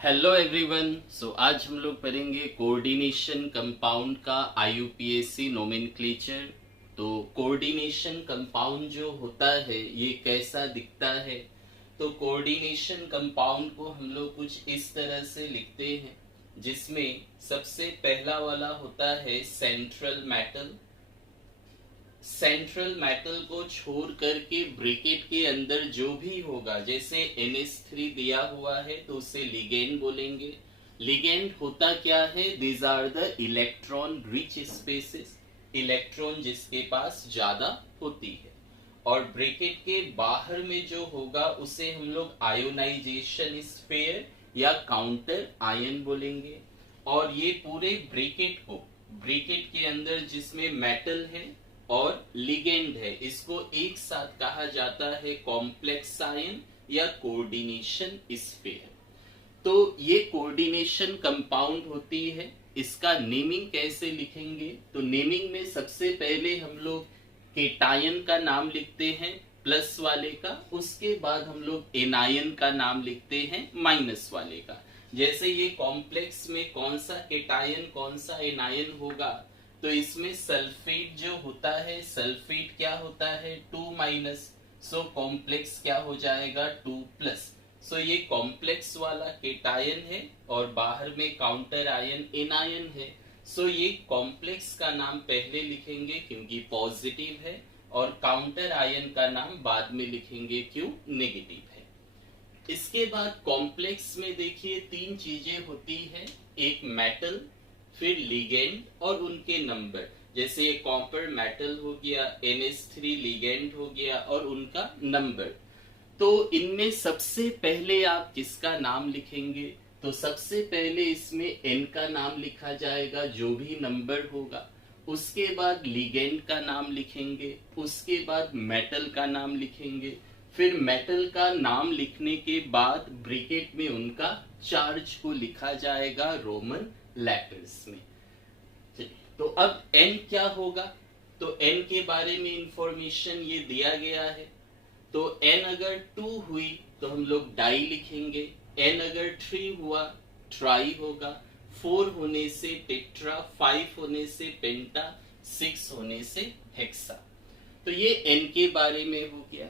Hello everyone. आज हम लोग पढ़ेंगे कोऑर्डिनेशन कंपाउंड का आईयूपीएसी नोमेनक्लेचर। तो कोऑर्डिनेशन कंपाउंड जो होता है ये कैसा दिखता है। तो कोऑर्डिनेशन कंपाउंड को हम लोग कुछ इस तरह से लिखते हैं, जिसमें सबसे पहला वाला होता है सेंट्रल मेटल। सेंट्रल मेटल को छोड़ करके ब्रैकेट के अंदर जो भी होगा, जैसे NH3 दिया हुआ है तो उसे लिगेंड बोलेंगे। लिगेंड होता क्या है? These are the electron rich species, electron जिसके पास ज्यादा होती है। और ब्रैकेट के बाहर में जो होगा उसे हम लोग आयोनाइजेशन स्फीयर या काउंटर आयन बोलेंगे। और ये पूरे ब्रैकेट के अंदर जिसमें मेटल है और लिगेंड है, इसको एक साथ कहा जाता है कॉम्प्लेक्स आयन या कोऑर्डिनेशन स्फीयर। तो ये कोऑर्डिनेशन कंपाउंड होती है। इसका नेमिंग कैसे लिखेंगे? तो नेमिंग में सबसे पहले हम लोग केटायन का नाम लिखते हैं प्लस वाले का, उसके बाद हम लोग एनायन का नाम लिखते हैं माइनस वाले का। जैसे ये कॉम्प्लेक्स में कौन सा केटायन कौन सा एनायन होगा, तो इसमें सल्फेट जो होता है, सल्फेट क्या होता है 2-, सो कॉम्प्लेक्स क्या हो जाएगा 2+। सो ये कॉम्प्लेक्स वाला केटायन है और बाहर में काउंटर आयन एनायन है। सो ये कॉम्प्लेक्स का नाम पहले लिखेंगे क्योंकि पॉजिटिव है, और काउंटर आयन का नाम बाद में लिखेंगे क्यों नेगेटिव है। इसके बाद कॉम्प्लेक्स में देखिए 3 चीजें होती है, एक मेटल, फिर लिगेंड और उनके नंबर। जैसे ये कॉपर मेटल हो गया, NH3 लिगेंड हो गया और उनका नंबर। तो इनमें सबसे पहले आप किसका नाम लिखेंगे? तो सबसे पहले इसमें N का नाम लिखा जाएगा जो भी नंबर होगा। उसके बाद लिगेंड का नाम लिखेंगे, उसके बाद मेटल का नाम लिखेंगे। फिर मेटल का नाम लिखने के बाद ब्रैकेट में उनका चार्ज को लिखा जाएगा रोमन लेटर्स में। तो अब N क्या होगा? तो N के बारे में इंफॉर्मेशन ये दिया गया है। तो N अगर 2 हुई तो हम लोग डाई लिखेंगे, N अगर 3 हुआ ट्राई होगा, 4 होने से टेट्रा, 5 होने से पेंटा, 6 होने से हेक्सा। तो ये N के बारे में हो गया।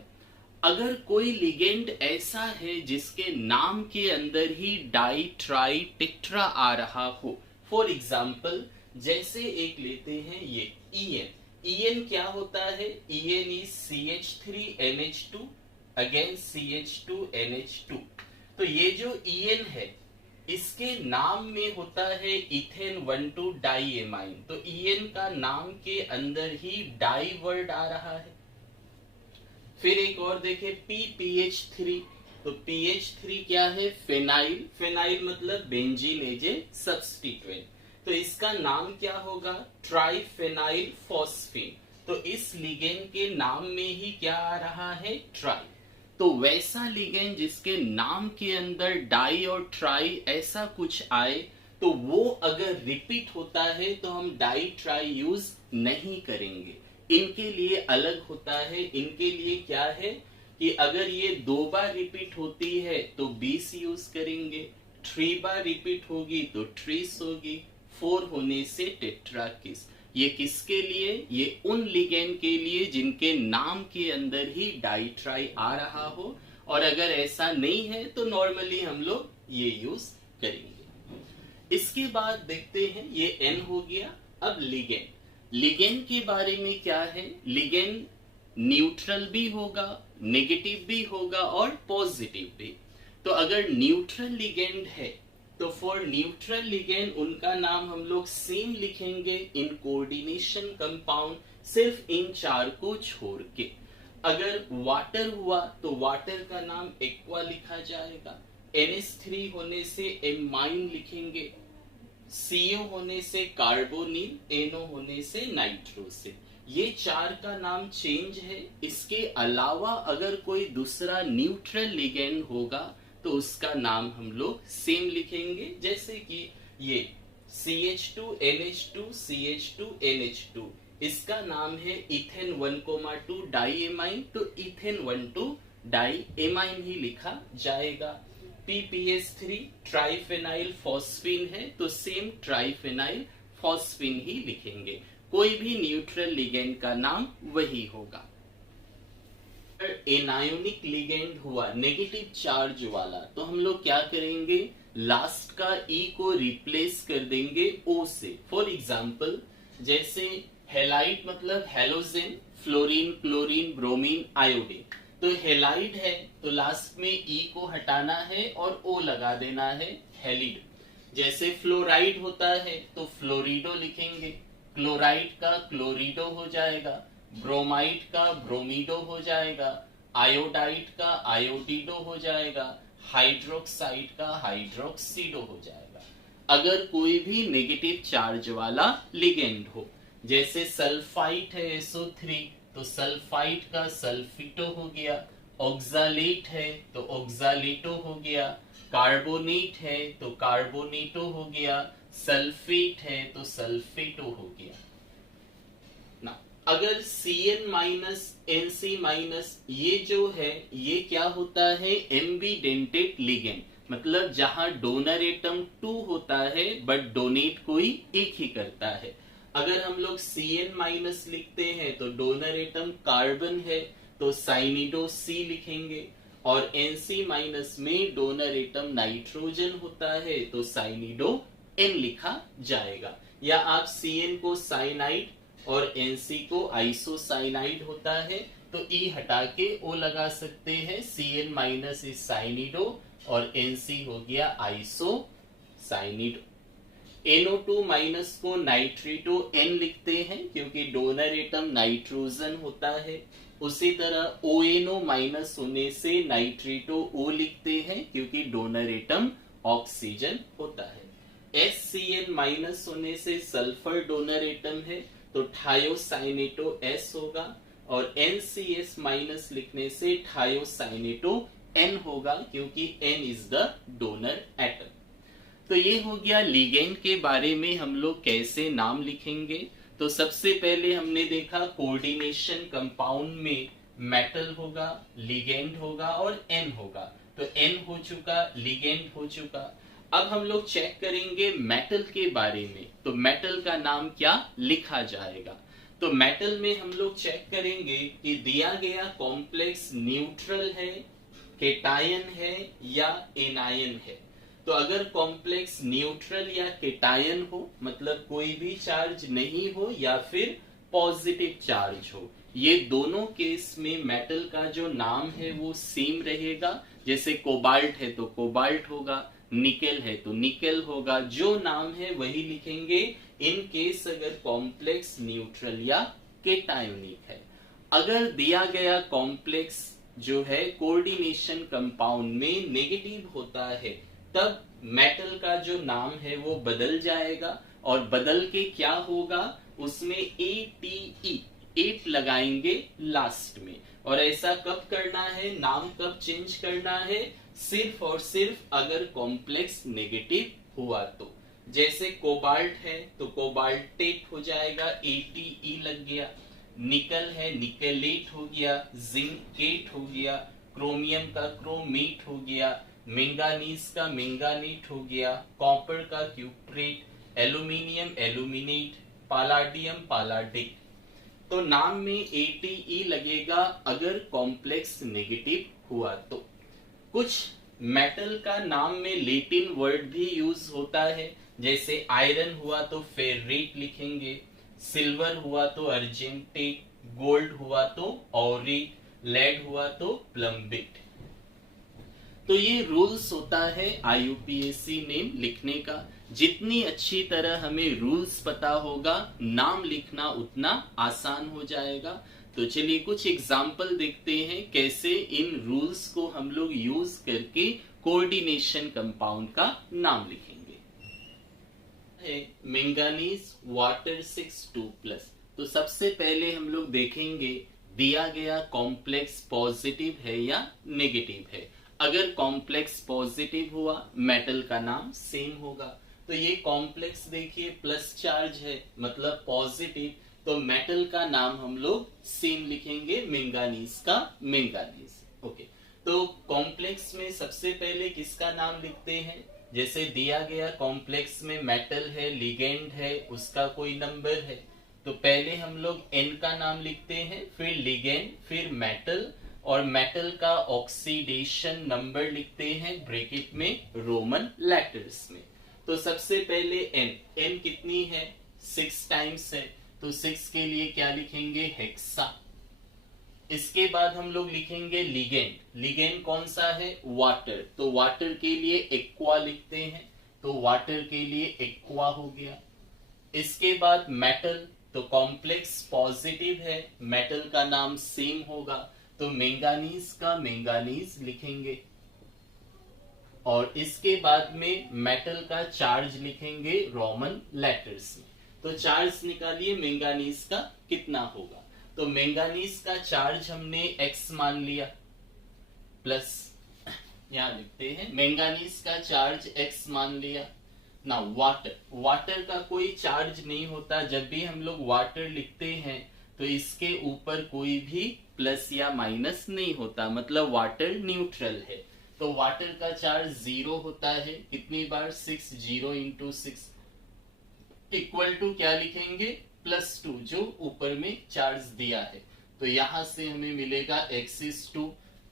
अगर कोई लिगेंड ऐसा है जिसके नाम के अंदर ही डाई ट्राई टेट्रा आ रहा हो, फॉर एग्जाम्पल जैसे एक लेते हैं ये EN क्या होता है? EN is CH3NH2 again CH2NH2। तो ये जो EN है इसके नाम में होता है इथेन 1,2 डाईएमाइन। तो EN का नाम के अंदर ही डाई वर्ड आ रहा है। फिर एक और देखें PPH3। तो PH3 क्या है? फेनाइल। फेनाइल मतलब बेंजीन एज ए सब्स्टिट्यूएंट। तो इसका नाम क्या होगा? ट्राइफेनाइल फॉस्फेट। तो इस लिगेंड के नाम में ही क्या आ रहा है? ट्राई। तो वैसा लिगेंड जिसके नाम के अंदर डाई और ट्राई ऐसा कुछ आए, तो वो अगर रिपीट होता है तो हम डाई ट्राई यूज नहीं करेंगे। इनके लिए अलग होता है। इनके लिए क्या है कि अगर ये 2 बार रिपीट होती है तो 20 यूज करेंगे, 3 बार रिपीट होगी तो 30 होगी, 4 होने से टेट्राकिस। ये किसके लिए? ये उन लिगेंड के लिए जिनके नाम के अंदर ही डाई ट्राई आ रहा हो, और अगर ऐसा नहीं है तो नॉर्मली हम लोग ये यूज करेंगे। इसके बाद देखते हैं ये N हो गया। अब लिगेंड। लिगेंड के बारे में क्या है? लिगेंड न्यूट्रल भी होगा, नेगेटिव भी होगा और पॉजिटिव भी। तो अगर न्यूट्रल लिगेंड है तो फॉर न्यूट्रल लिगेंड उनका नाम हम लोग सेम लिखेंगे इन कोऑर्डिनेशन कंपाउंड, सिर्फ इन 4 को छोड़ के। अगर वाटर हुआ तो वाटर का नाम एक्वा लिखा जाएगा, NH3 होने से एमाइन लिखेंगे, CO होने से कार्बोनिल, NO होने से नाइट्रोसिल। ये 4 का नाम चेंज है। इसके अलावा अगर कोई दूसरा न्यूट्रल लिगेंड होगा तो उसका नाम हम लोग सेम लिखेंगे, जैसे कि ये CH2NH2 CH2NH2, इसका नाम है इथेन 1,2 डाईएमाइन। तो इथेन 1,2 डाईएमाइन ही लिखा जाएगा। FTPS3 ट्राइफेनाइल फॉस्फीन है तो सेम ट्राइफेनाइल फॉस्फीन ही लिखेंगे, कोई भी न्यूट्रल लिगेंड का नाम वही होगा। एनायोनिक लिगेंड हुआ नेगेटिव चार्ज वाला तो हम लोग क्या करेंगे, लास्ट का ई को रिप्लेस कर देंगे ओ से। फॉर एग्जाम्पल जैसे हेलाइड मतलब halogen, fluorine, chlorine, bromine, iodine. तो हेलाइड है तो लास्ट में ई को हटाना है और ओ लगा देना है, हेलिड। जैसे फ्लोराइड होता है तो फ्लोरिडो लिखेंगे, क्लोराइड का क्लोरिडो हो जाएगा, ब्रोमाइड का ब्रोमीडो हो जाएगा, आयोडाइड का आयोडीडो हो जाएगा, हाइड्रोक्साइड का हाइड्रोक्सीडो हो जाएगा। अगर कोई भी नेगेटिव चार्ज वाला लिगेंड हो, जैसे सल्फाइड है SO3 तो सल्फाइड का सल्फिटो हो गया, ऑक्सालेट है तो ऑक्सालेटो हो गया, कार्बोनेट है तो कार्बोनेटो हो गया, सल्फेट है तो सल्फेटो हो गया ना। अगर Cn माइनस Nc माइनस ये जो है ये क्या होता है, एम्बिडेंटेड लिगेंड, मतलब जहां डोनर एटम 2 होता है बट डोनेट कोई एक ही करता है। अगर हम लोग Cn माइनस लिखते हैं तो डोनर एटम कार्बन है तो साइनिडो C लिखेंगे, और Nc माइनस में डोनर एटम नाइट्रोजन होता है तो साइनिडो N लिखा जाएगा। या आप Cn को साइनाइड और Nc को आइसोसाइनाइड होता है तो E हटा के O लगा सकते हैं, Cn माइनस इज साइनिडो और Nc हो गया आइसोसाइनिडो। NO2 माइनस को नाइट्रेटो N लिखते हैं क्योंकि डोनर एटम नाइट्रोजन होता है। उसी तरह ONO माइनस होने से नाइट्रेटो O लिखते हैं क्योंकि डोनर एटम ऑक्सीजन होता है। SCN माइनस होने से सल्फर डोनर एटम है तो थायोसाइनेटो S होगा, और NCS माइनस लिखने से थायोसाइनेटो N होगा क्योंकि N is the donor atom. तो ये हो गया लिगेंड के बारे में हम लोग कैसे नाम लिखेंगे। तो सबसे पहले हमने देखा कोऑर्डिनेशन कंपाउंड में मेटल होगा, लिगेंड होगा और N होगा। तो N हो चुका, लिगेंड हो चुका। अब हम लोग चेक करेंगे मेटल के बारे में, तो मेटल का नाम क्या लिखा जाएगा। तो मेटल में हम लोग चेक करेंगे कि दिया गया कॉम्प्लेक्स न्यूट्रल है, केटायन है या एनायन है। तो अगर कॉम्प्लेक्स न्यूट्रल या केटायन हो मतलब कोई भी चार्ज नहीं हो या फिर पॉजिटिव चार्ज हो, ये दोनों केस में मेटल का जो नाम है वो सेम रहेगा। जैसे कोबाल्ट है तो कोबाल्ट होगा, निकेल है तो निकेल होगा, जो नाम है वही लिखेंगे इन केस अगर कॉम्प्लेक्स न्यूट्रल या केटायोनिक है। अगर दिया गया कॉम्प्लेक्स जो है कोऑर्डिनेशन कंपाउंड में नेगेटिव होता है तब मेटल का जो नाम है वो बदल जाएगा, और बदल के क्या होगा उसमें ATE 8 लगाएंगे लास्ट में। और ऐसा कब करना है, नाम कब चेंज करना है, सिर्फ और सिर्फ अगर कॉम्प्लेक्स नेगेटिव हुआ तो। जैसे कोबाल्ट है तो कोबाल्टेट हो जाएगा, ATE लग गया। निकल है निकेलेट हो गया, जिंकेट हो गया, क्रोमियम का क्रोमेट हो गया, मैंगानीज का मैंगानेट हो गया, कॉपर का क्यूप्रेट, एल्यूमिनियम एल्यूमिनेट, पालाडियम पालाडिक। तो नाम में ATE लगेगा अगर कॉम्प्लेक्स नेगेटिव हुआ तो। कुछ मेटल का नाम में लैटिन वर्ड भी यूज होता है, जैसे आयरन हुआ तो फेरेट लिखेंगे, सिल्वर हुआ तो अर्जेंटेट, गोल्ड हुआ तो ऑरेट, लेड हुआ तो प्लम्बिट। तो ये रूल्स होता है IUPAC नेम लिखने का। जितनी अच्छी तरह हमें रूल्स पता होगा नाम लिखना उतना आसान हो जाएगा। तो चलिए कुछ एग्जाम्पल देखते हैं कैसे इन रूल्स को हम लोग यूज करके कोऑर्डिनेशन कंपाउंड का नाम लिखेंगे। Manganese water 6(2+). तो सबसे पहले हम लोग देखेंगे दिया गया कॉम्प्लेक्स पॉजिटिव है या नेगेटिव है। अगर कॉम्प्लेक्स पॉजिटिव हुआ मेटल का नाम सेम होगा। तो ये कॉम्प्लेक्स देखिए प्लस चार्ज है मतलब पॉजिटिव, तो मेटल का नाम हम लोग सेम लिखेंगे, मैंगानीज का मैंगानीज। ओके, तो कॉम्प्लेक्स में सबसे पहले किसका नाम लिखते हैं? जैसे दिया गया कॉम्प्लेक्स में मेटल है, लिगेंड है, उसका कोई नंबर है, तो पहले हम लोग एन का नाम लिखते हैं, फिर लिगेंड, फिर मेटल, और मेटल का ऑक्सीडेशन नंबर लिखते हैं ब्रैकेट में रोमन लेटर्स में। तो सबसे पहले एन, एन कितनी है? 6 टाइम्स है, तो 6 के लिए क्या लिखेंगे? हेक्सा। इसके बाद हम लोग लिखेंगे लिगेंड। लिगेंड कौन सा है? वाटर, तो वाटर के लिए एक्वा लिखते हैं, तो वाटर के लिए एक्वा हो गया। इसके बाद मेटल, तो कॉम्प्लेक्स पॉजिटिव है, मेटल का नाम सेम होगा, तो मैंगानीज का मैंगानीज लिखेंगे। और इसके बाद में मेटल का चार्ज लिखेंगे रोमन लेटर्स में। तो चार्ज निकालिए मैंगानीज का कितना होगा। तो मैंगानीज का चार्ज हमने x मान लिया, प्लस यहां लिखते हैं मैंगानीज का चार्ज x मान लिया ना। वाटर, वाटर का कोई चार्ज नहीं होता। जब भी हम लोग वाटर लिखते हैं तो इसके ऊपर कोई भी प्लस या माइनस नहीं होता, मतलब वाटर न्यूट्रल है। तो वाटर का चार्ज 0 होता है। कितनी बार? 6, 0 इंटू 6 इक्वल टू क्या लिखेंगे? +2, जो ऊपर में चार्ज दिया है। तो यहां से हमें मिलेगा x2।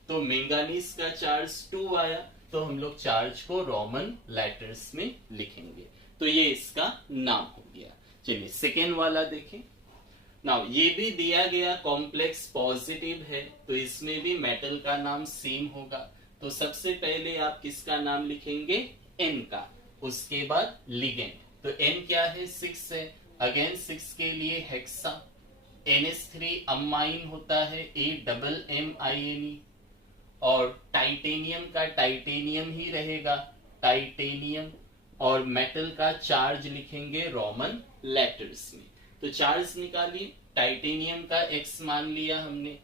तो मैंगानीज का चार्ज 2 आया, तो हम लोग चार्ज को रोमन लेटर्स में लिखेंगे। तो ये इसका नाम हो गया। चलिए सेकेंड वाला देखें। नाउ ये भी दिया गया कॉम्प्लेक्स पॉजिटिव है, तो इसमें भी मेटल का नाम सेम होगा। तो सबसे पहले आप किसका नाम लिखेंगे? N का। उसके बाद लिगेंड, तो N क्या है? 6 है। अगेन 6 के लिए हेक्सा। NH3 अमाइन होता है, AMMINE। और टाइटेनियम का टाइटेनियम ही रहेगा, टाइटेनियम। और मेटल का चार्ज लिखेंगे रोमन लेटर्स में। तो चार्ज निकालिए। टाइटेनियम का x मान लिया हमने।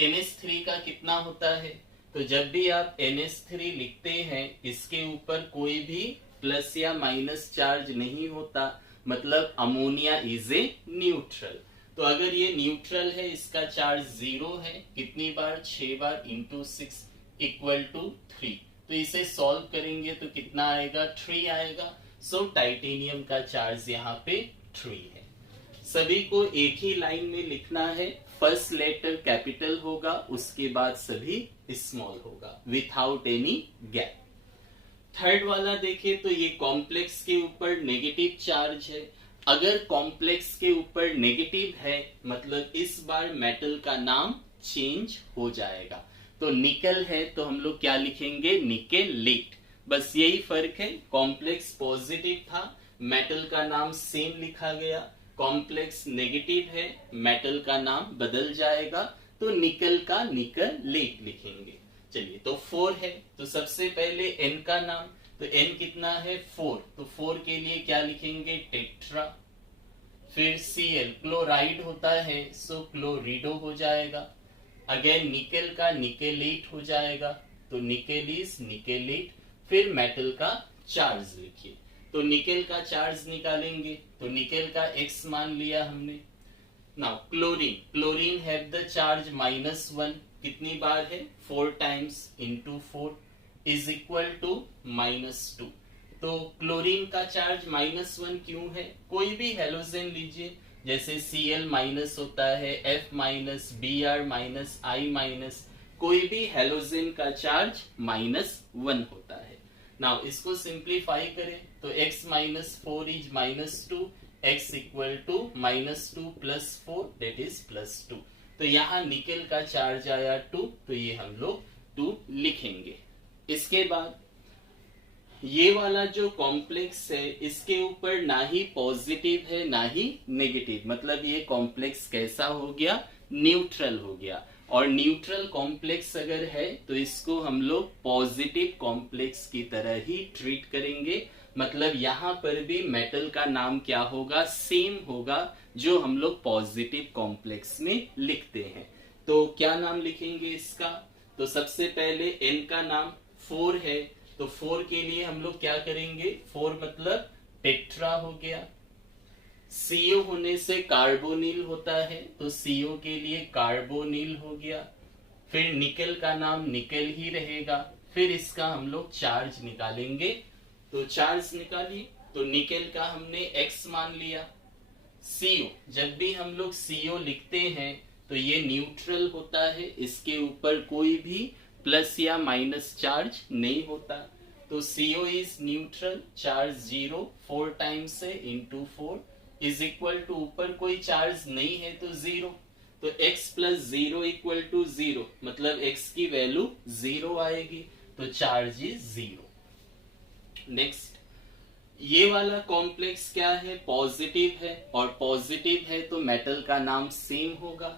NH3 का कितना होता है? तो जब भी आप NH3 लिखते हैं, इसके ऊपर कोई भी प्लस या माइनस चार्ज नहीं होता, मतलब अमोनिया इज ए न्यूट्रल। तो अगर ये न्यूट्रल है, इसका चार्ज 0 है। कितनी बार? 6 बार इंटू 6 इक्वल टू 3। तो इसे सॉल्व करेंगे तो कितना आएगा? 3 आएगा। सो टाइटेनियम का चार्ज यहाँ पे 3 है। सभी को एक ही लाइन में लिखना है। फर्स्ट लेटर कैपिटल होगा, उसके बाद सभी स्मॉल होगा, विथआउट एनी गैप। थर्ड वाला देखें तो ये कॉम्प्लेक्स के ऊपर नेगेटिव चार्ज है। अगर कॉम्प्लेक्स के ऊपर नेगेटिव है, मतलब इस बार मेटल का नाम चेंज हो जाएगा। तो निकल है तो हम लोग क्या लिखेंगे? निकेलेट। बस यही फर्क है। कॉम्प्लेक्स पॉजिटिव था, मेटल का नाम सेम लिखा गया। कॉम्प्लेक्स नेगेटिव है, मेटल का नाम बदल जाएगा, तो निकल का निकलेट लिखेंगे। चलिए, तो 4 है, तो सबसे पहले N का नाम। तो N कितना है? 4। तो 4 के लिए क्या लिखेंगे? टेट्रा। फिर Cl, क्लोराइड होता है, सो क्लोरिडो हो जाएगा। अगेन निकेल का निकेलेट हो जाएगा, तो निकेलिस निकेलेट। फिर मेटल का चार्ज लिखिए। तो निकेल का चार्ज निकालेंगे, तो निकेल का x मान लिया हमने। Now chlorine, chlorine have the charge -1। कितनी बार है? 4 times into 4 is equal to -2। तो क्लोरीन का चार्ज -1 क्यों है? कोई भी हेलोजन लीजिए, जैसे Cl माइनस होता है, F minus, Br minus, I minus, कोई भी हेलोजन का चार्ज -1 होता है। नाउ इसको सिंप्लीफाई करें तो x -4 is -2, x equal to -2 + 4 that is +2। तो यहाँ निकेल का चार्ज आया 2, तो ये हम लोग 2 लिखेंगे। इसके बाद ये वाला जो कॉम्प्लेक्स है, इसके ऊपर ना ही पॉजिटिव है ना ही नेगेटिव, मतलब ये कॉम्प्लेक्स कैसा हो गया? न्यूट्रल हो गया। और न्यूट्रल कॉम्प्लेक्स अगर है तो इसको हम लोग पॉजिटिव कॉम्प्लेक्स की तरह ही ट्रीट करेंगे। मतलब यहाँ पर भी मेटल का नाम क्या होगा? सेम होगा, जो हम लोग पॉजिटिव कॉम्प्लेक्स में लिखते हैं। तो क्या नाम लिखेंगे इसका? तो सबसे पहले N का नाम 4 है, तो 4 के लिए हम लोग क्या करेंगे? 4 मतलब टेट्रा हो गया। CO होने से कार्बोनिल होता है, तो CO के लिए कार्बोनिल हो गया। फिर निकल का नाम निकल ही रहेगा, फिर इसका हम लोग चार्ज निकालेंगे। तो चार्ज निकालिए, तो निकल का हमने x मान लिया। CO, जब भी हम लोग CO लिखते हैं तो ये न्यूट्रल होता है, इसके ऊपर कोई भी प्लस या माइनस चार्ज नहीं होता। तो CO is neutral, charge 0, 4 times है इंटू 4 इज इक्वल टू, ऊपर कोई चार्ज नहीं है तो 0, तो x प्लस 0 इक्वल टू 0, मतलब x की वैल्यू 0 आएगी, तो चार्ज इज 0। नेक्स्ट, ये वाला कॉम्प्लेक्स क्या है, पॉजिटिव है, और पॉजिटिव है तो मेटल का नाम सेम होगा।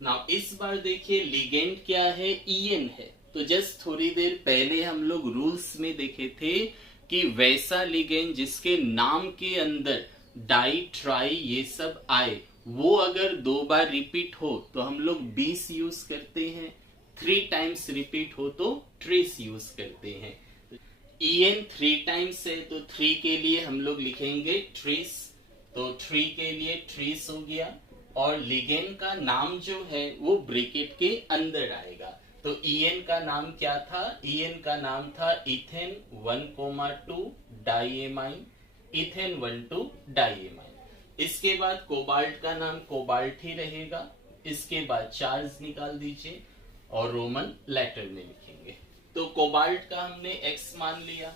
नाउ इस बार देखिए लिगेंड क्या है, En है। तो जस्ट थोड़ी देर पहले हम लोग रूल्स में देखे थे कि वैसा लिगेंड जिसके नाम के अंदर डाई ट्राई ये सब आए, वो अगर 2 बार रिपीट हो तो हम लोग 20 यूज करते हैं, 3 टाइम्स रिपीट हो तो ट्रेस यूज करते हैं। En 3 टाइम्स है तो 3 के लिए हम लोग लिखेंगे ट्रेस, तो 3 के लिए ट्रेस हो गया। और लिगेंड का नाम जो है वो ब्रैकेट के अंदर आएगा। तो En का नाम क्या था, En का नाम था इथेन 1,2 डाइएमाइन, इथेन 1,2 डाइएमाइन। इसके बाद कोबाल्ट का नाम कोबाल्ट ही रहेगा। इसके बाद चार्ज निकाल दीजिए और रोमन लेटर में लिखेंगे। तो कोबाल्ट का हमने x मान लिया।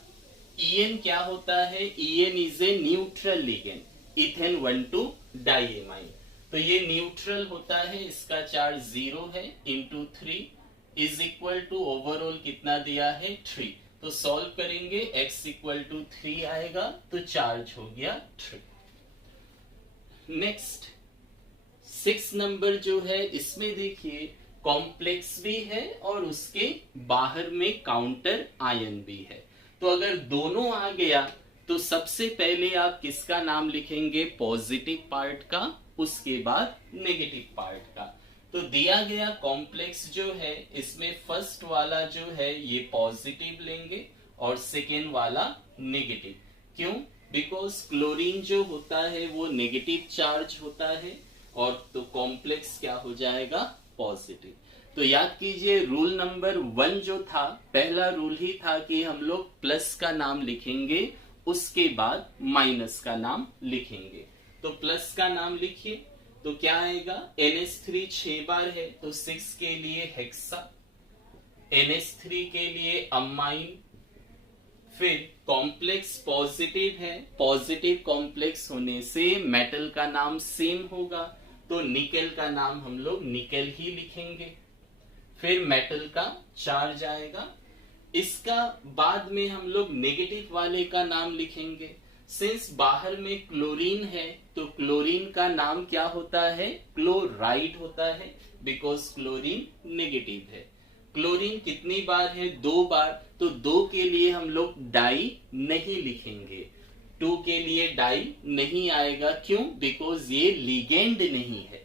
En क्या होता है, En is a neutral ligand, ethane 1,2 diamine, तो ये न्यूट्रल होता है, इसका चार्ज 0 है, into 3 is equal to overall कितना दिया है 3। तो सॉल्व करेंगे, x इक्वल टू 3 आएगा, तो चार्ज हो गया 3। नेक्स्ट 6 नंबर जो है, इसमें देखिए कॉम्प्लेक्स भी है और उसके बाहर में काउंटर आयन भी है। तो अगर दोनों आ गया तो सबसे पहले आप किसका नाम लिखेंगे, पॉजिटिव पार्ट का, उसके बाद नेगेटिव पार्ट का। तो दिया गया कॉम्प्लेक्स जो है, इसमें फर्स्ट वाला जो है ये पॉजिटिव लेंगे और सेकेंड वाला नेगेटिव। क्यों, बिकॉज क्लोरीन जो होता है वो नेगेटिव चार्ज होता है, और तो कॉम्प्लेक्स क्या हो जाएगा, पॉजिटिव। तो याद कीजिए रूल नंबर 1 जो था, पहला रूल ही था कि हम लोग प्लस का नाम लिखेंगे, उसके बाद माइनस का नाम लिखेंगे। तो प्लस का नाम लिखिए, तो क्या आएगा, NH3 6 बार है तो 6 के लिए हेक्सा, NH3 के लिए अमाइन। फिर कॉम्प्लेक्स पॉजिटिव है, पॉजिटिव कॉम्प्लेक्स होने से मेटल का नाम सेम होगा, तो निकेल का नाम हम लोग निकेल ही लिखेंगे। फिर मेटल का चार्ज आएगा, इसका बाद में हम लोग नेगेटिव वाले का नाम लिखेंगे। सिंस बाहर में क्लोरीन है तो क्लोरीन का नाम क्या होता है, क्लोराइड होता है, बिकॉज क्लोरीन नेगेटिव है। क्लोरीन कितनी बार है, 2 बार, तो 2 के लिए हम लोग डाई नहीं लिखेंगे, 2 के लिए डाई नहीं आएगा। क्यों, बिकॉज ये लिगेंड नहीं है।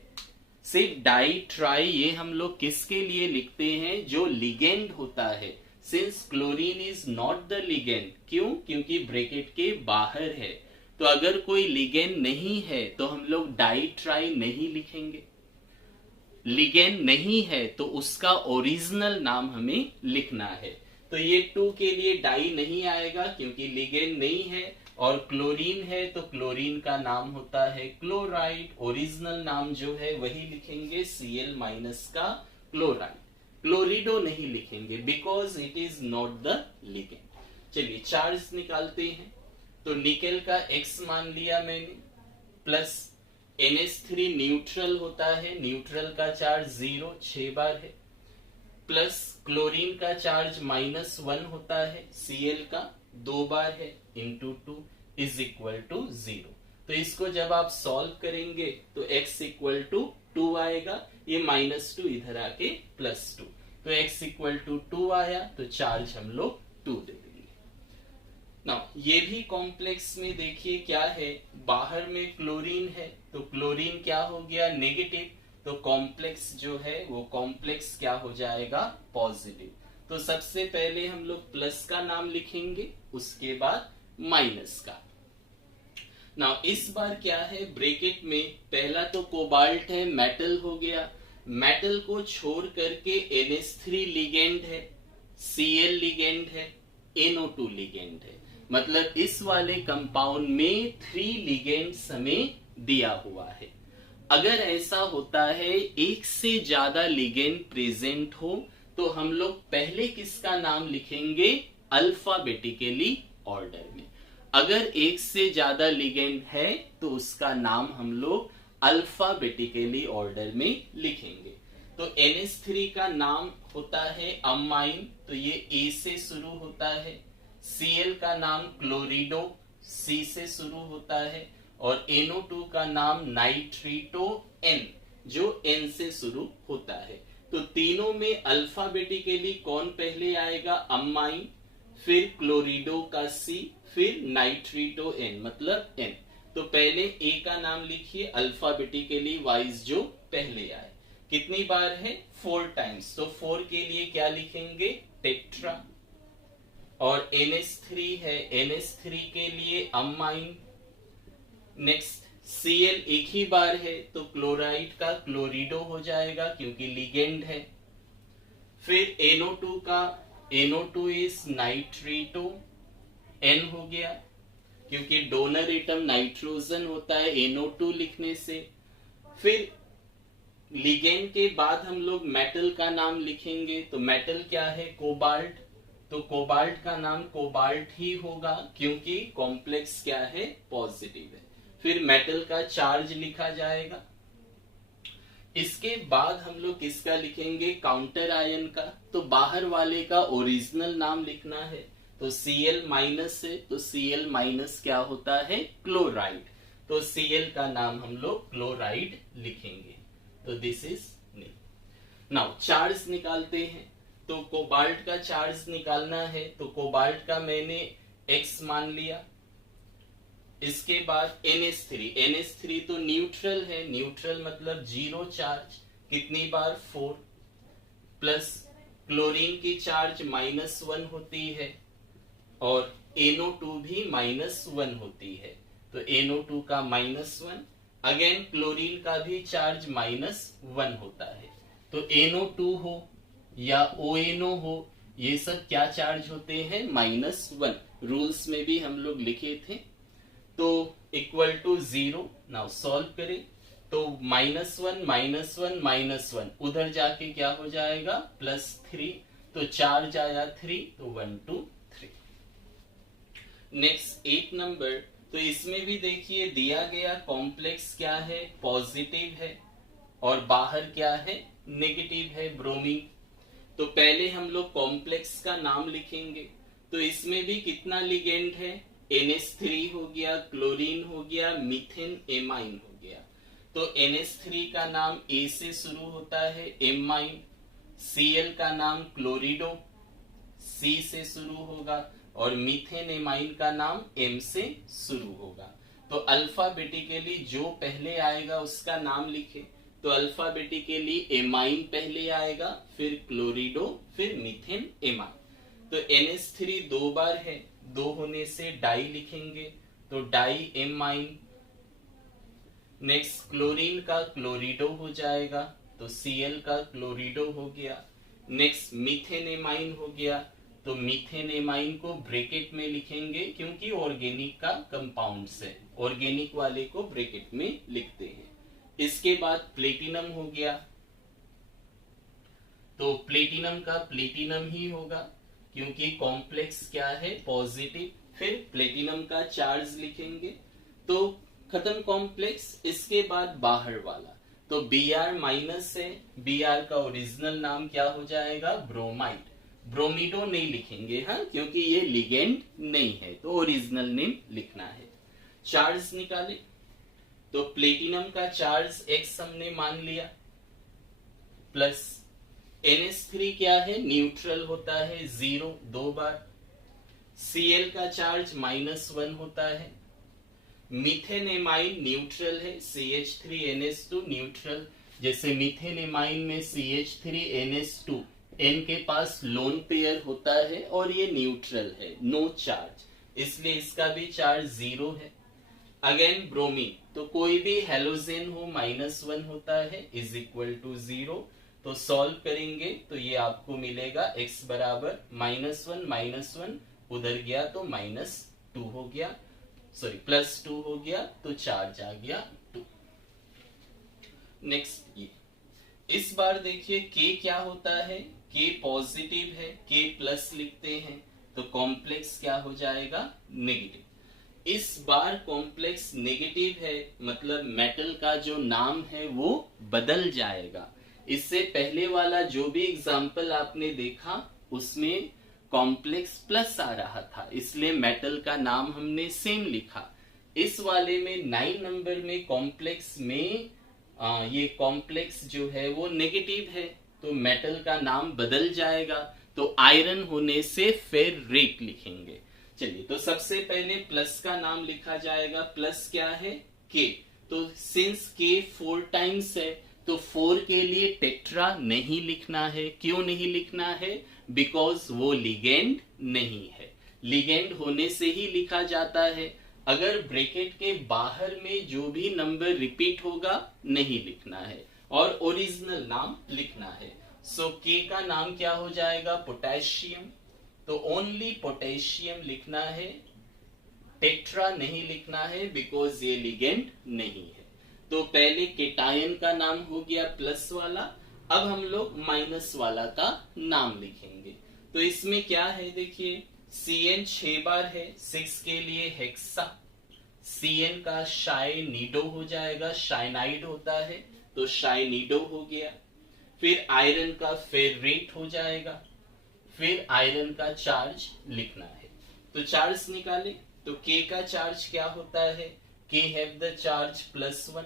सिर्फ डाई ट्राई ये हम लोग किसके लिए लिखते हैं, जो लिगेंड होता है। Since chlorine is not the ligand, क्यों, क्योंकि ब्रैकेट के बाहर है। तो अगर कोई लिगेंड नहीं है तो हम लोग डाई ट्राई नहीं लिखेंगे। लिगेंड नहीं है तो उसका ओरिजिनल नाम हमें लिखना है। तो ये 2 के लिए डाई नहीं आएगा क्योंकि लिगेंड नहीं है, और क्लोरीन है तो क्लोरीन का नाम होता है क्लोराइड, ओरिजिनल नाम जो है वही लिखेंगे, Cl- का क्लोराइड। क्लोरिडो नहीं लिखेंगे because it is not the ligand. चलिए चार्ज निकालते हैं। तो निकेल का x मान लिया मैंने, प्लस NH3 न्यूट्रल होता है, न्यूट्रल का चार्ज 0 6 बार है, प्लस क्लोरीन का चार्ज -1 होता है, Cl का 2 बार है, इंटू 2 इज इक्वल टू 0। तो इसको जब आप सॉल्व करेंगे तो x इक्वल टू 2 आएगा, ये -2 इधर आके +2, तो x इक्वल टू 2 आया, तो चार्ज हम लोग 2 दे देंगे। नाउ ये भी कॉम्प्लेक्स में देखिए क्या है, बाहर में क्लोरीन है तो क्लोरीन क्या हो गया, नेगेटिव, तो कॉम्प्लेक्स जो है वो कॉम्प्लेक्स क्या हो जाएगा, पॉजिटिव। तो सबसे पहले हम लोग प्लस का नाम लिखेंगे, उसके बाद माइनस का। नाउ इस बार क्या है, ब्रैकेट में पहला तो कोबाल्ट है, मेटल हो गया, मेटल को छोड़ करके NH3 लिगेंड है, Cl लिगेंड है, NO2 लिगेंड है। मतलब इस वाले कंपाउंड में 3 लिगेंड्स हमें दिया हुआ है। अगर ऐसा होता है एक से ज्यादा लिगेंड प्रेजेंट हो तो हम लोग पहले किसका नाम लिखेंगे? अल्फाबेटिकली ऑर्डर में। अगर एक से ज्यादा लिगेंड है तो उसका नाम हम लोग अल्फाबेटिकली ऑर्डर में लिखेंगे। तो NH3 का नाम होता है अमाइन, तो ये A से शुरू होता है। Cl का नाम क्लोरिडो, C से शुरू होता है। और NO2 का नाम नाइट्रीटो, N, जो N से शुरू होता है। तो तीनों में अल्फाबेटिकली कौन पहले आएगा? अमाइन, फिर क्लोरिडो का C, फिर नाइट्रीटो N, मतलब N। तो पहले A का नाम लिखिए अल्फाबेटिकली वाइज जो पहले आए। कितनी बार है? 4 टाइम्स। तो 4 के लिए क्या लिखेंगे? टेट्रा। और NH3 है, NH3 के लिए अमाइन। नेक्स्ट Cl एक ही बार है तो क्लोराइड का क्लोरिडो हो जाएगा क्योंकि लिगेंड है। फिर NO2 का NO2 इज नाइट्रीटो, N हो गया क्योंकि डोनर एटम नाइट्रोजन होता है NO2 लिखने से। फिर लिगेंड के बाद हम लोग मेटल का नाम लिखेंगे। तो मेटल क्या है? कोबाल्ट। तो कोबाल्ट का नाम कोबाल्ट ही होगा क्योंकि कॉम्प्लेक्स क्या है? पॉजिटिव है। फिर मेटल का चार्ज लिखा जाएगा। इसके बाद हम लोग किसका लिखेंगे? काउंटर आयन का। तो बाहर वाले का ओरिजिनल नाम लिखना है। तो Cl माइनस है तो Cl माइनस क्या होता है? क्लोराइड। तो Cl का नाम हम लोग क्लोराइड लिखेंगे। तो this is knee. Now charge निकालते हैं। तो कोबाल्ट का चार्ज निकालना है तो कोबाल्ट का मैंने X मान लिया। इसके बाद NH3 तो न्यूट्रल है, न्यूट्रल मतलब 0 चार्ज। कितनी बार? 4। प्लस क्लोरीन की चार्ज -1 होती है और NO2 भी -1 होती है। तो NO2 का -1। अगेन क्लोरीन का भी चार्ज -1 होता है। तो NO2 हो या ONO हो, ये सब क्या चार्ज होते हैं? -1। रूल्स में भी हम लोग लिखे थे। तो इक्वल टू 0। नाउ सॉल्व करें तो -1 -1 -1 उधर जाके क्या हो जाएगा? +3। तो चार्ज आया 3, तो 1 2 3। Next 8 number. तो इसमें भी देखिए दिया गया कॉम्प्लेक्स क्या है? पॉजिटिव है और बाहर क्या है? नेगेटिव है, ब्रोमीन। तो पहले हम लोग कॉम्प्लेक्स का नाम लिखेंगे। तो इसमें भी कितना लिगेंड है? NH3 हो गया, क्लोरीन हो गया, मीथेन एमाइन हो गया। तो NH3 का नाम A से शुरू होता है, एमाइन। Cl का नाम क्लोरिडो, C से शुरू होगा। और मीथेन एमाइन का नाम M से शुरू होगा। तो अल्फाबेटिकली जो पहले आएगा उसका नाम लिखे। तो अल्फाबेटिकली एमाइन पहले आएगा, फिर क्लोरिडो, फिर मीथेन एमाइन। तो NH3 2 बार है, 2 होने से डाई लिखेंगे। तो डाई एमाइन। नेक्स्ट क्लोरीन का क्लोरिडो हो जाएगा, तो Cl का क्लोरिडो हो गया। नेक्स्ट मीथेन एमाइन हो गया, तो मीथेन एमाइन को ब्रैकेट में लिखेंगे क्योंकि ऑर्गेनिक का कंपाउंड है, ऑर्गेनिक वाले को ब्रैकेट में लिखते हैं। इसके बाद प्लेटिनम हो गया, तो प्लेटिनम का प्लेटिनम ही होगा क्योंकि कॉम्प्लेक्स क्या है? पॉजिटिव। फिर प्लेटिनम का चार्ज लिखेंगे। तो खत्म कॉम्प्लेक्स। इसके बाद बाहर वाला, तो Br माइनस है, Br का ओरिजिनल नाम क्या हो जाएगा? ब्रोमाइड। ब्रोमिडो नहीं लिखेंगे हाँ, क्योंकि ये लिगेंड नहीं है, तो ओरिजिनल नेम लिखना है। चार्ज निकाले तो प्लेटिनम का चार्ज X हमने मान लिया, प्लस NH3 क्या है? न्यूट्रल होता है, 0 2 बार। Cl का चार्ज -1 होता है। मीथेन एमाइन न्यूट्रल है, CH3NH2 न्यूट्रल। जैसे मीथेन एमाइन में CH3NH2 N के पास लोन पेयर होता है और ये न्यूट्रल है, नो चार्ज, इसलिए इसका भी चार्ज 0 है। अगेन ब्रोमीन, तो कोई भी हेलोजन हो -1 होता है इज इक्वल टू 0। तो सॉल्व करेंगे तो ये आपको मिलेगा x बराबर -1 उधर गया तो -2 हो गया, सॉरी +2 हो गया, तो चार्ज आ गया 2। नेक्स्ट ये इस बार देखिए K क्या होता है, K पॉजिटिव है, K प्लस लिखते हैं तो कॉम्प्लेक्स क्या हो जाएगा, नेगेटिव। इस बार कॉम्प्लेक्स नेगेटिव है, मतलब मेटल का जो नाम है वो बदल जाएगा। इससे पहले वाला जो भी एग्जाम्पल आपने देखा उसमें कॉम्प्लेक्स प्लस आ रहा था, इसलिए मेटल का नाम हमने सेम लिखा। इस वाले में 9 नंबर में कॉम्प्लेक्स में ये कॉम्प्लेक्स जो है वो नेगेटिव है, तो मेटल का नाम बदल जाएगा, तो आयरन होने से फेर्रेट लिखेंगे। चलिए, तो सबसे पहले प्लस का नाम लिखा जाएगा। प्लस क्या है, के। तो सिंस के 4 टाइम्स है तो 4 के लिए टेट्रा नहीं लिखना है। क्यों नहीं लिखना है, बिकॉज वो लिगेंड नहीं है। लिगेंड होने से ही लिखा जाता है। अगर ब्रैकेट के बाहर में जो भी नंबर रिपीट होगा नहीं लिखना है और ओरिजिनल नाम लिखना है। सो के का नाम क्या हो जाएगा, पोटेशियम, तो ओनली पोटेशियम लिखना है, टेट्रा नहीं लिखना है बिकॉज ये लिगेंड नहीं है। तो पहले केटायन का नाम हो गया प्लस वाला, अब हम लोग माइनस वाला का नाम लिखेंगे। तो इसमें क्या है देखिए, Cn 6 बार है, 6 के लिए हेक्सा, Cn का शाइनिडो हो जाएगा, शाइनाइड होता है तो शाइनिडो हो गया। फिर आयरन का फेर्रेट हो जाएगा, फिर आयरन का चार्ज लिखना है। तो चार्ज निकाले तो K का चार्ज क्या होता है, K हैव द चार्ज +1,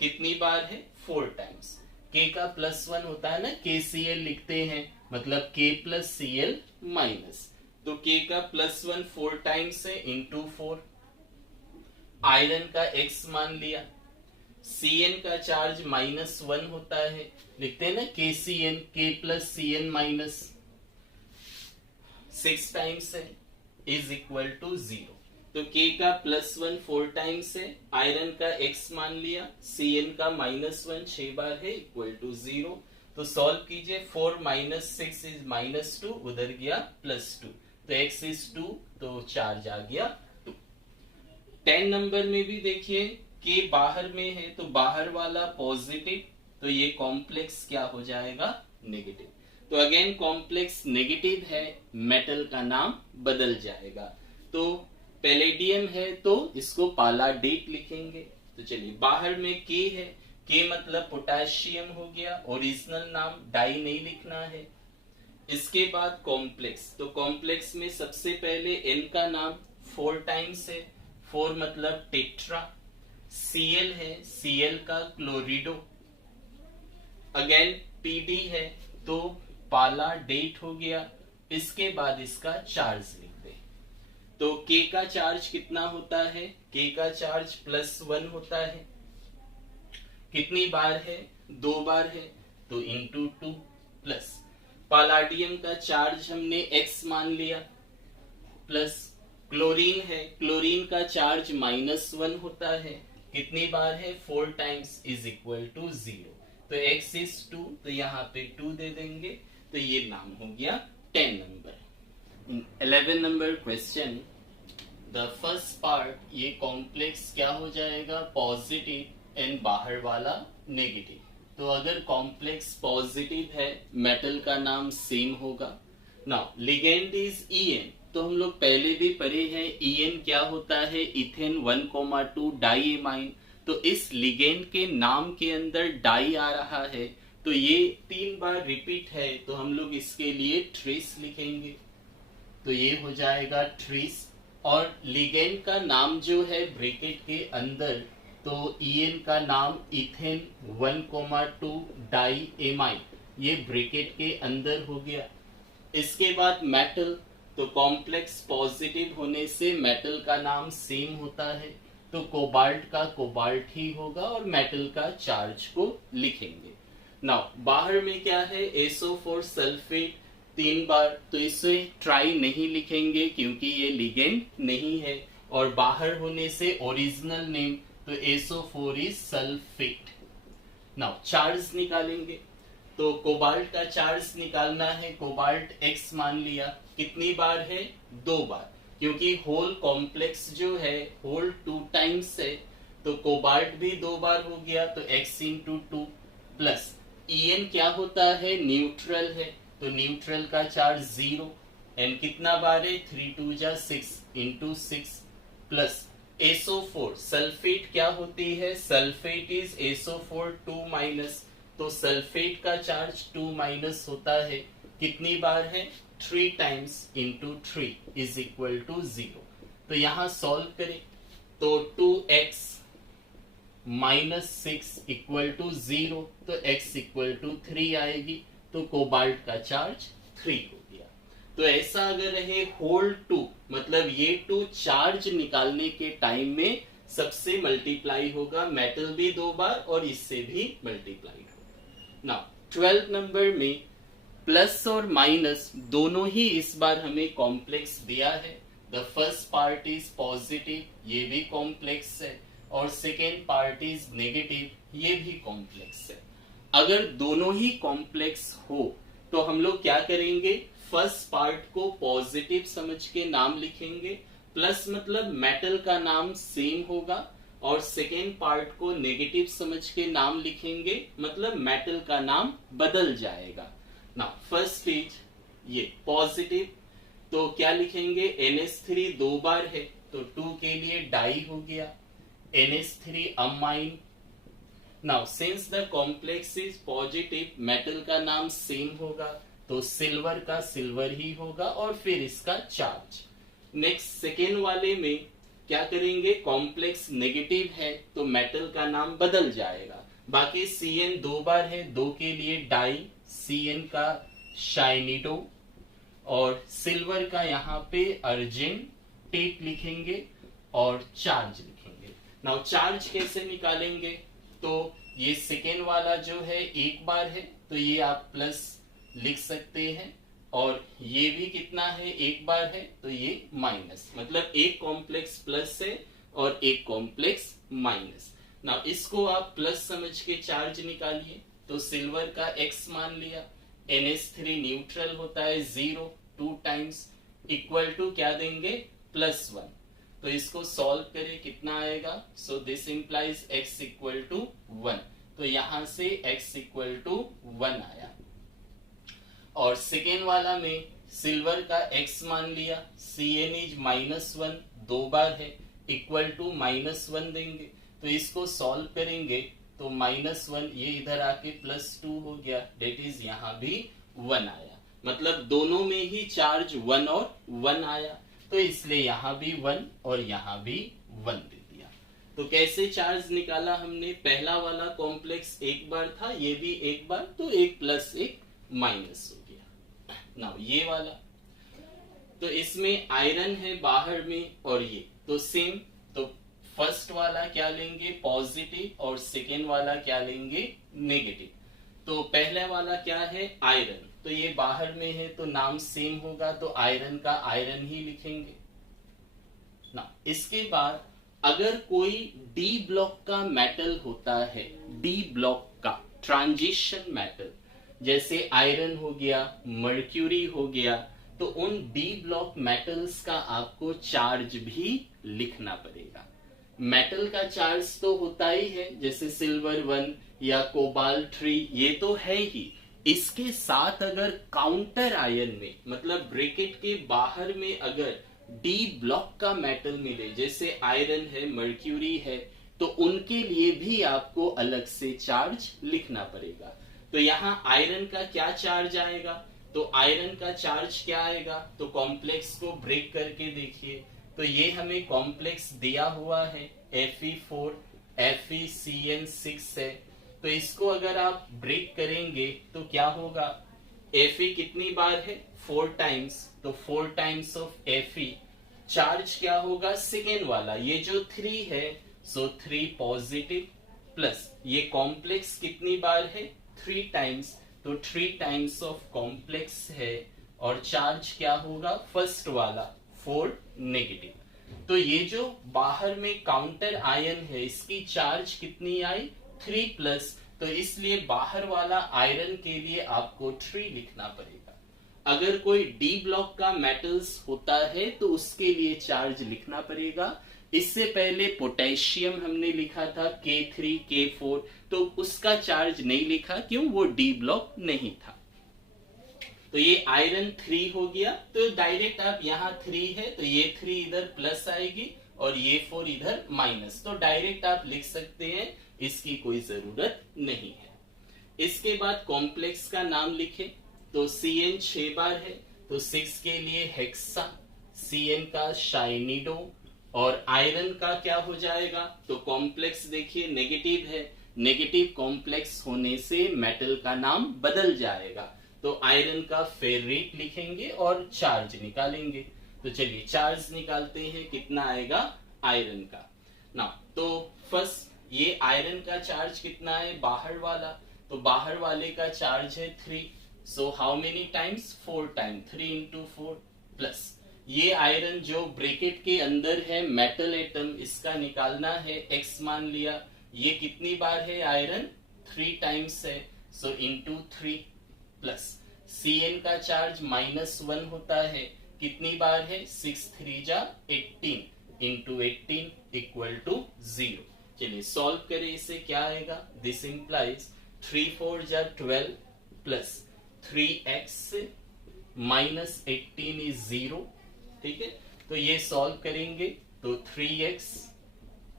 कितनी बार है, 4 टाइम्स। K का +1 होता है ना, KCl लिखते हैं, मतलब K + Cl माइनस, तो K का +1 4 टाइम्स है इंटू 4। आयरन का X मान लिया। Cn का चार्ज -1 होता है, लिखते हैं ना KCn, K + Cn minus 6 times है इज इक्वल टू 0। तो K का +1 4 टाइम्स है, आयरन का X मान लिया, Cn का -1 6 बार है इक्वल टू 0। तो सॉल्व कीजिए, 4 - 6 इज -2, उधर गया +2, तो X इज 2, तो चार्ज आ गया 2। 10 नंबर में भी देखिए K बाहर में है तो बाहर वाला पॉजिटिव, तो ये कॉम्प्लेक्स क्या हो जाएगा, नेगेटिव। तो अगेन कॉम्प्लेक्स नेगेटिव है, मेटल का नाम बदल जाएगा। तो पैलेडियम है तो इसको पालाडेट लिखेंगे। तो चलिए, बाहर में के है, के मतलब पोटेशियम हो गया, ओरिजिनल नाम डाई नहीं लिखना है। इसके बाद कॉम्प्लेक्स, तो कॉम्प्लेक्स में सबसे पहले एन का नाम 4 टाइम्स है, 4 मतलब टेट्रा। Cl है, Cl का क्लोरिडो। अगेन पीडी है तो पालाडेट हो गया। इसके बाद इसका चार्ज लिखते हैं। तो K का चार्ज कितना होता है, K का चार्ज +1 होता है, कितनी बार है, 2 बार है, तो इंटू 2 प्लस। पालाडियम का चार्ज हमने X मान लिया, प्लस क्लोरीन है, क्लोरीन का चार्ज -1 होता है, कितनी बार है, 4 टाइम्स इज इक्वल टू 0। तो X इज 2, तो यहाँ पे 2 दे देंगे, तो ये नाम हो गया 10 number. 11 number question, the first part, ये कॉम्प्लेक्स क्या हो जाएगा, पॉजिटिव एंड बाहर वाला नेगेटिव। तो अगर कॉम्प्लेक्स पॉजिटिव है, मेटल का नाम सेम होगा। नाउ लिगेंड इज En, तो हम लोग पहले भी पढ़े हैं, En क्या होता है, इथेन 1,2 डाई एमाइन। तो इस लिगेंड के नाम के अंदर डाई आ रहा है, तो ये 3 बार रिपीट है, तो हम लोग इसके लिए ट्रेस लिखेंगे, तो ये हो जाएगा ट्रेस। और लिगेंड का नाम जो है ब्रैकेट के अंदर, तो En का नाम इथेन 1,2 डाई एमाइन, ये ब्रैकेट के अंदर हो गया। इसके बाद मेटल, तो कॉम्प्लेक्स पॉजिटिव होने से मेटल का नाम सेम होता है, तो कोबाल्ट का कोबाल्ट ही होगा और मेटल का चार्ज को लिखेंगे। नाउ बाहर में क्या है, SO4 सल्फेट 3 बार, तो इसे ट्राई नहीं लिखेंगे क्योंकि ये लिगेंड नहीं है। और बाहर होने से ओरिजिनल नेम, तो SO4 is sulphate. Now charge निकालेंगे, तो कोबाल्ट का चार्ज निकालना है। कोबाल्ट X मान लिया, कितनी बार है? 2 बार, क्योंकि होल कॉम्प्लेक्स जो है होल 2 टाइम्स है, तो कोबाल्ट भी 2 बार हो गया, तो X इंटू 2 प्लस En क्या होता है? न्यूट्रल है, तो न्यूट्रल का चार्ज 0, एन कितना बार है? 3 2 जा 6 इंटू 6 प्लस SO4 सल्फेट क्या होती है? सल्फेट इज SO4 2 माइनस, तो सल्फेट का चार्ज 2 माइनस होता है, कितनी बार है? 3 times into 3 is equal to 0। तो यहां सॉल्व करें तो 2x माइनस 6 इक्वल टू 0, तो x इक्वल टू 3 आएगी, तो कोबाल्ट का चार्ज 3 हो गया। तो ऐसा अगर रहे होल 2, मतलब ये 2 चार्ज निकालने के टाइम में सबसे मल्टीप्लाई होगा, मेटल भी 2 बार और इससे भी मल्टीप्लाई होगा। नाउ 12 नंबर में प्लस और माइनस दोनों ही इस बार हमें कॉम्प्लेक्स दिया है। The first part is positive, ये भी कॉम्प्लेक्स है, और सेकेंड पार्ट इज नेगेटिव, ये भी कॉम्प्लेक्स है। अगर दोनों ही कॉम्प्लेक्स हो तो हम लोग क्या करेंगे? फर्स्ट पार्ट को पॉजिटिव समझ के नाम लिखेंगे, प्लस मतलब मेटल का नाम सेम होगा, और सेकेंड पार्ट को नेगेटिव समझ के नाम लिखेंगे, मतलब मेटल का नाम बदल जाएगा। ना फर्स्ट इज ये पॉजिटिव, तो क्या लिखेंगे? NH3 2 बार है, तो 2 के लिए डाई हो गया, NH3 amine. Now since the complex is positive, metal का नाम सेम होगा, तो सिल्वर का सिल्वर ही होगा, और फिर इसका चार्ज। नेक्स्ट सेकेंड वाले में क्या करेंगे? कॉम्प्लेक्स नेगेटिव है, तो मेटल का नाम बदल जाएगा। बाकी Cn 2 बार है, 2 के लिए डाई, Cn का शाइनिडो, और सिल्वर का यहाँ पे अर्जेंटेट लिखेंगे, और चार्ज लिखेंगे। नाउ चार्ज कैसे निकालेंगे? तो ये सेकेंड वाला जो है 1 बार है, तो ये आप प्लस लिख सकते हैं, और ये भी कितना है? 1 बार है, तो ये माइनस, मतलब एक कॉम्प्लेक्स प्लस है और एक कॉम्प्लेक्स माइनस। नाउ इसको आप प्लस समझ के चार्ज निकालिए, तो सिल्वर का X मान लिया, NH3 न्यूट्रल होता है 0, 2 टाइम्स इक्वल टू क्या देंगे? +1। तो इसको सॉल्व करें, कितना आएगा? So this implies x equal to 1, तो यहां से x इक्वल टू 1 आया। और सेकेंड वाला में सिल्वर का x मान लिया, Cn इज -1, 2 बार है, इक्वल टू -1 देंगे, तो इसको सॉल्व करेंगे तो -1 ये इधर आके +2 हो गया, डेट इज यहाँ भी 1 आया, मतलब दोनों में ही चार्ज 1 और 1 आया, तो इसलिए यहाँ भी 1 और यहाँ भी 1 दे दिया। तो कैसे चार्ज निकाला हमने? पहला वाला कॉम्प्लेक्स 1 बार था, ये भी 1 बार, तो 1 + 1 माइनस हो गया। नाउ ये वाला, तो इसमें आयरन है बाहर में, और ये तो सेम, तो फर्स्ट वाला क्या लेंगे? पॉजिटिव, और सेकेंड वाला क्या लेंगे? नेगेटिव। तो पहले वाला क्या है? आयरन, तो ये बाहर में है तो नाम सेम होगा, तो आयरन का आयरन ही लिखेंगे ना। इसके बाद अगर कोई डी ब्लॉक का मेटल होता है, डी ब्लॉक का ट्रांजिशन मेटल, जैसे आयरन हो गया, मर्क्यूरी हो गया, तो उन डी ब्लॉक मेटल्स का आपको चार्ज भी लिखना पड़ेगा। मेटल का चार्ज तो होता ही है, जैसे सिल्वर 1 या कोबाल्ट 3, ये तो है ही। इसके साथ अगर काउंटर आयन में, मतलब ब्रैकेट के बाहर में अगर डी ब्लॉक का मेटल मिले, जैसे आयरन है, मर्क्यूरी है, तो उनके लिए भी आपको अलग से चार्ज लिखना पड़ेगा। तो यहाँ आयरन का क्या चार्ज आएगा? तो आयरन का चार्ज क्या आएगा? तो कॉम्प्लेक्स को ब्रेक करके देखिए, तो ये हमें कॉम्प्लेक्स दिया हुआ है Fe4 FeCN6 है, तो इसको अगर आप ब्रेक करेंगे तो क्या होगा? Fe कितनी बार है? 4 टाइम्स, तो 4 टाइम्स ऑफ Fe। चार्ज क्या होगा? सेकेंड वाला, ये जो 3 है, सो 3 पॉजिटिव, प्लस ये कॉम्प्लेक्स कितनी बार है? 3 टाइम्स, तो 3 टाइम्स ऑफ कॉम्प्लेक्स है, और चार्ज क्या होगा? फर्स्ट वाला 4 नेगेटिव। तो ये जो बाहर में काउंटर आयन है इसकी चार्ज कितनी आई 3+, तो इसलिए बाहर वाला आयरन के लिए आपको 3 लिखना पड़ेगा। अगर कोई डी ब्लॉक का मेटल्स होता है तो उसके लिए चार्ज लिखना पड़ेगा। इससे पहले पोटेशियम हमने लिखा था K3 K4, तो उसका चार्ज नहीं लिखा, क्यों, वो डी ब्लॉक नहीं था। तो ये आयरन 3 हो गया, तो डायरेक्ट आप यहाँ 3 है तो ये 3 इधर प्लस आएगी और ये 4 इधर माइनस, तो डायरेक्ट आप लिख सकते हैं, इसकी कोई जरूरत नहीं है। इसके बाद कॉम्प्लेक्स का नाम लिखे, तो Cn 6 बार है तो 6 के लिए हेक्सा, Cn का शाइनिडो, और आयरन का क्या हो जाएगा, तो कॉम्प्लेक्स देखिए नेगेटिव है, नेगेटिव कॉम्प्लेक्स होने से मेटल का नाम बदल जाएगा, तो आयरन का फेरेट लिखेंगे और चार्ज निकालेंगे। तो चलिए चार्ज निकालते हैं, कितना आएगा आयरन का ना। तो फर्स्ट ये आयरन का चार्ज कितना है बाहर वाला, तो बाहर वाले का चार्ज है 3, so how many times 4 time, 3 into 4 plus ये आयरन जो ब्रैकेट के अंदर है मेटल एटम, इसका निकालना है, x मान लिया, ये कितनी बार है आयरन 3 टाइम्स है, सो इंटू 3 प्लस Cn का चार्ज -1 होता है, कितनी बार है 6 3 जा 18 इंटू 18 इक्वल टू 0। चलिए सॉल्व करें, इसे क्या आएगा, दिस इंप्लाइज 3 4 जा 12 प्लस 3x माइनस 18 इज 0, ठीक है। तो ये सॉल्व करेंगे तो 3x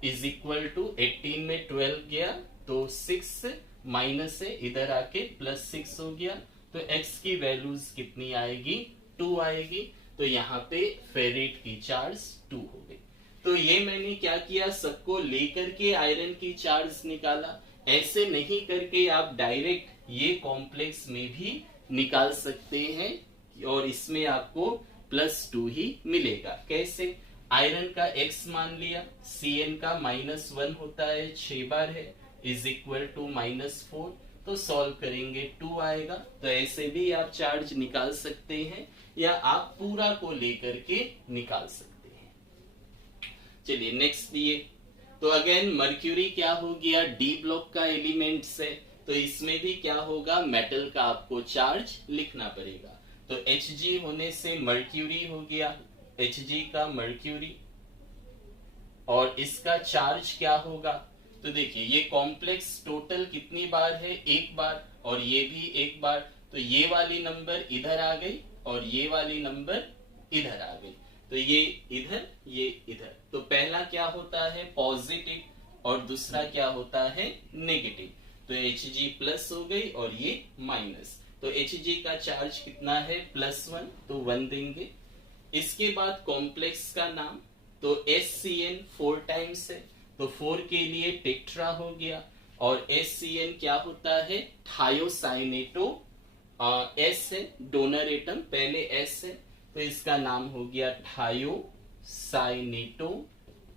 इज इक्वल टू 18 में 12 गया तो 6 माइनस है, इधर आके +6 हो गया, तो x की वैल्यूज कितनी आएगी 2 आएगी, तो यहाँ पे फेरेट की चार्ज 2 हो गई। तो ये मैंने क्या किया, सबको लेकर के आयरन की चार्ज निकाला, ऐसे नहीं करके आप डायरेक्ट ये कॉम्प्लेक्स में भी निकाल सकते हैं और इसमें आपको +2 ही मिलेगा। कैसे, आयरन का x मान लिया, Cn का -1 होता है 6 बार है, इज इक्वल टू -4, तो सॉल्व करेंगे 2 आएगा। तो ऐसे भी आप चार्ज निकाल सकते हैं या आप पूरा को लेकर के निकाल सकते हैं। चलिए नेक्स्ट दिए, तो अगेन मर्क्यूरी क्या हो गया, डी ब्लॉक का एलिमेंट्स है, तो इसमें भी क्या होगा, मेटल का आपको चार्ज लिखना पड़ेगा। तो Hg होने से मर्क्यूरी हो गया, Hg का मर्क्यूरी, और इसका चार्ज क्या होगा, तो देखिए ये कॉम्प्लेक्स टोटल कितनी बार है, 1 बार, और ये भी 1 बार, तो ये वाली नंबर इधर आ गई और ये वाली नंबर इधर आ गई, तो ये इधर ये इधर, तो पहला क्या होता है पॉजिटिव और दूसरा क्या होता है नेगेटिव, तो Hg प्लस हो गई और ये माइनस, तो Hg का चार्ज कितना है +1, तो 1 देंगे। इसके बाद कॉम्प्लेक्स का नाम, तो SCN 4 टाइम्स है, तो 4 के लिए टेट्रा हो गया, और SCN क्या होता है थायोसाइनेटो, S है डोनर एटम, पहले S है तो इसका नाम हो गया थायोसाइनेटो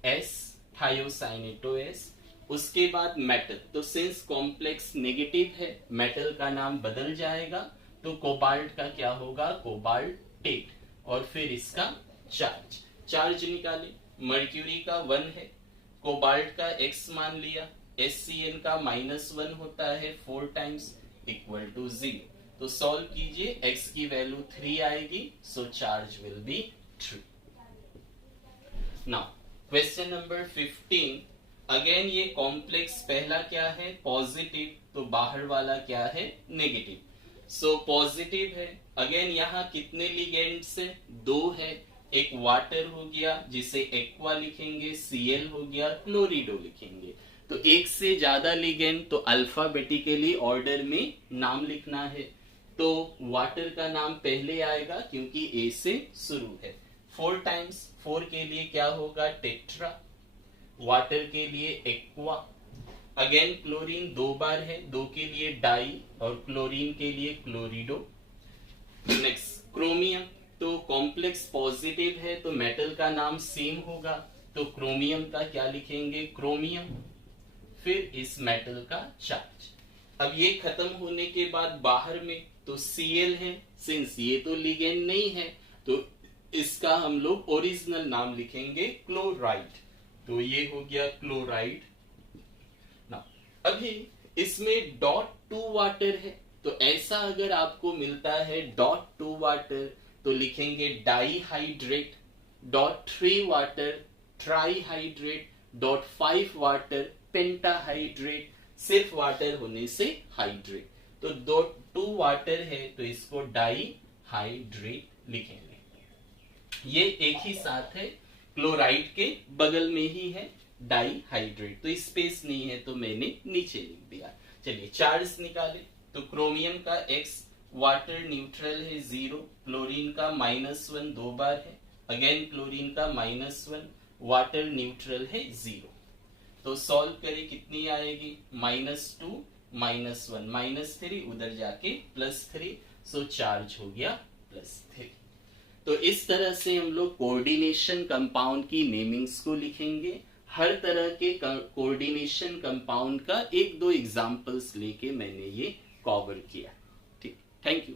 S, थायोसाइनेटो S। उसके बाद मेटल, तो सिंस कॉम्प्लेक्स नेगेटिव है मेटल का नाम बदल जाएगा, तो कोबाल्ट का क्या होगा कोबाल्टेट, और फिर इसका चार्ज निकाले, मर्क्यूरी का 1 है, कोबाल्ट का x मान लिया, SCN का -1 होता है 4 टाइम्स इक्वल टू 0, तो सॉल्व कीजिए, x की वैल्यू 3 आएगी, so charge will be 3। Now question number 15, again ये कॉम्प्लेक्स पहला क्या है पॉजिटिव, तो बाहर वाला क्या है नेगेटिव, सो पॉजिटिव है, अगेन यहाँ कितने लिगेंड्स है 2 है, एक वाटर हो गया जिसे एक्वा लिखेंगे, Cl हो गया, क्लोरिडो लिखेंगे, तो एक से ज्यादा लिगेंड तो अल्फाबेटिकली ऑर्डर में नाम लिखना है, तो वाटर का नाम पहले आएगा क्योंकि A से शुरू है, 4 टाइम्स, 4 के लिए क्या होगा टेट्रा, वाटर के लिए एक्वा, अगेन क्लोरीन 2 बार है, 2 के लिए डाई और क्लोरीन के लिए क्लोरिडो। नेक्स्ट क्रोमियम, तो कॉम्प्लेक्स पॉजिटिव है तो मेटल का नाम सेम होगा, तो क्रोमियम का क्या लिखेंगे क्रोमियम, फिर इस मेटल का चार्ज। अब ये खत्म होने के बाद बाहर में तो Cl है, सिंस ये तो लिगेंड नहीं है तो इसका हम लोग ओरिजिनल नाम लिखेंगे क्लोराइड। तो ये हो गया क्लोराइड ना। अभी इसमें .2 वाटर है, तो ऐसा अगर आपको मिलता है .2 वाटर तो लिखेंगे डाईहाइड्रेट, .3 वाटर ट्राईहाइड्रेट, .5 वाटर पेंटाहाइड्रेट, सिर्फ वाटर होने से हाइड्रेट। तो .2 वाटर है तो इसको डाईहाइड्रेट लिखेंगे। ये एक ही साथ है, क्लोराइड के बगल में ही है डाईहाइड्रेट, तो स्पेस नहीं है तो मैंने नीचे लिख दिया। चलिए चार्ज निकाले। तो क्रोमियम का X वाटर न्यूट्रल है 0, क्लोरीन का -1 दो बार है, अगेन क्लोरीन का -1, वाटर न्यूट्रल है 0। तो सॉल्व करें कितनी आएगी, -2 -1 -3, उधर जाके +3, सो चार्ज हो गया +3। तो इस तरह से हम लोग कोऑर्डिनेशन कंपाउंड की नेमिंग्स को लिखेंगे। हर तरह के कोऑर्डिनेशन कंपाउंड का एक दो एग्जांपल्स लेके मैंने ये कवर किया। ठीक, थैंक यू।